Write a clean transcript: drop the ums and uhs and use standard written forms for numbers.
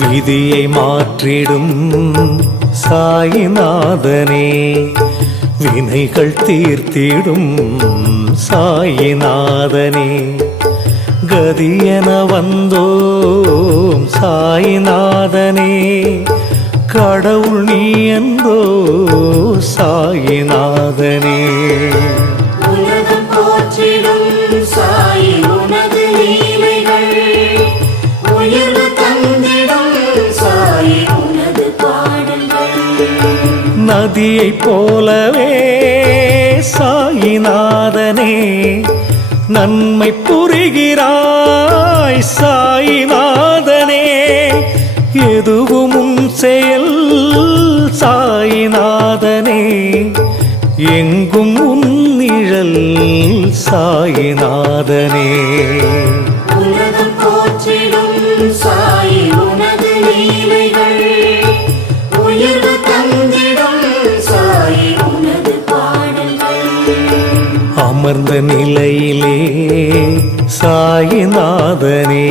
விதியை மாற்றிடும் சாயிநாதனே, வினைகள் தீர்த்திடும் சாயிநாதனே, கதியென வந்தோம் சாயிநாதனே, கடவுள் நீ என்றோ சாயிநாதனே. உலகம் போற்றிடும் சாயி உனது லீலைகள், உயர்வு தந்திடும் சாயி உனது பாடல்கள். நதியைப் போலவே சாயிநாதனே, நன்மை புரிகிறாய் சாயிநாதனே, எதுவும் உன் செயல் சாயிநாதனே, எங்கும் உன் நிழல் சாயிநாதனே. உலகம் போற்றிடும் சாயி உனது லீலைகள், உயர்வு தந்திடும் சாயி உனது பாடல்கள். அமர்ந்த நிலையிலே சாயிநாதனே,